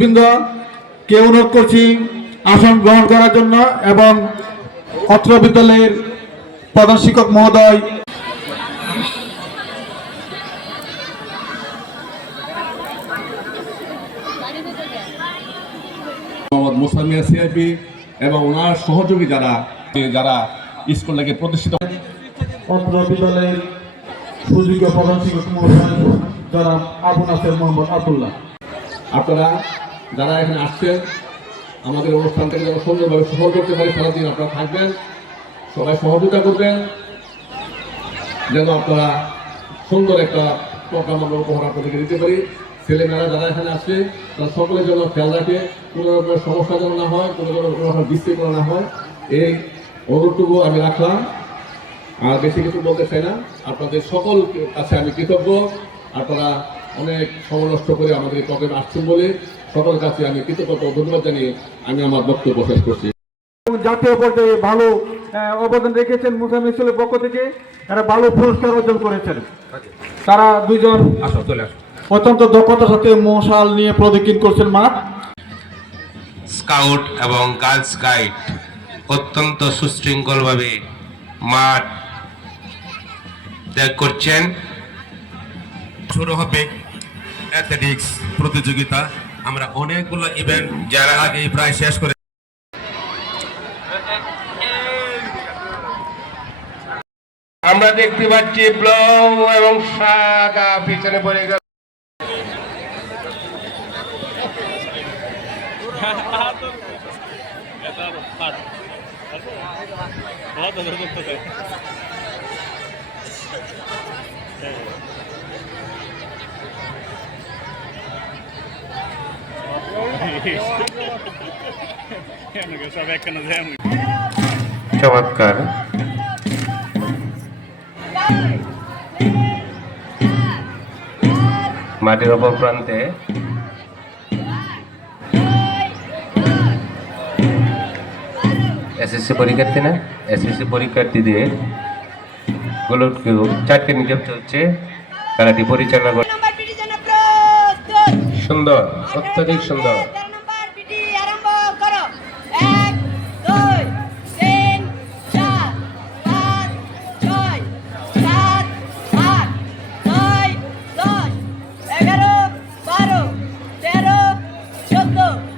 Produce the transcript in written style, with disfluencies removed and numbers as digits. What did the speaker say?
অতিথিবৃন্দকে অনুরোধ করছি আসন গ্রহণ করার জন্য এবং অত্র বিদ্যালয়ের প্রধান শিক্ষক মহোদয় মোহাম্মদ মুসা মিয়া সিআইপি এবং ওনার সহযোগী যারা যারা স্কুলটাকে প্রতিষ্ঠিত অত্র বিদ্যালয়ের সুযোগ্য প্রধান শিক্ষক মহোদয় যারা আবু নাসের মোহাম্মদ আব্দুল্লাহ। আপনারা যারা এখানে আসছেন আমাদের অনুষ্ঠানটাকে যেন সুন্দরভাবে সফল করতে পারি সারাদিন আপনারা থাকবেন, সবাই সহযোগিতা করবেন যেন আপনারা সুন্দর একটা প্রোগ্রাম আমরা উপহার আপনাদেরকে দিতে পারি। ছেলেমেয়েরা যারা এখানে আসছে তারা সকলের জন্য খেয়াল রাখে, কোনো রকমের সমস্যা যেন না হয়, কোনো রকম বিশৃঙ্খলা না হয়, এই অনুরোধটুকু আমি রাখলাম। আর বেশি কিছু বলতে চাই না। আপনাদের সকল কাছে আমি কৃতজ্ঞ। আপনারা অনেক সময় নষ্ট করে আমাদের এই প্রোগ্রামে আসছেন বলে সকলের কাছে আমি কৃতজ্ঞতা ও ধন্যবাদ জানিয়ে আমি আমার বক্তব্য শেষ করছি। জাতীয় পর্যায়ে ভালো অবদান রেখেছেন মুসা মিছিলের পক্ষ থেকে, এরা ভালো পুরস্কার অর্জন করেছেন। তারা দুইজন অত্যন্ত দক্ষতার সাথে মশাল নিয়ে প্রদক্ষিণ করছেন মাঠ। স্কাউট এবং গার্লস গাইড অত্যন্ত সুশৃঙ্খলভাবে মাঠ ত্যাগ করছেন। শুরু হবে অ্যাথলেটিক্স প্রতিযোগিতা। আমরা অনেকগুলো ইভেন্ট যারা আগে প্রায় শেষ করে আমরা দেখতে পাচ্ছি ব্লউ এবং সাদা পিছনে পড়ে গেল। চমৎকার। মাটির অপর প্রান্তে এসএসসি পরীক্ষার্থীদের চারটে নিয়োগ চলছে, খেলাটি পরিচালনা করে সুন্দর, অত্যাধিক সুন্দর। Go!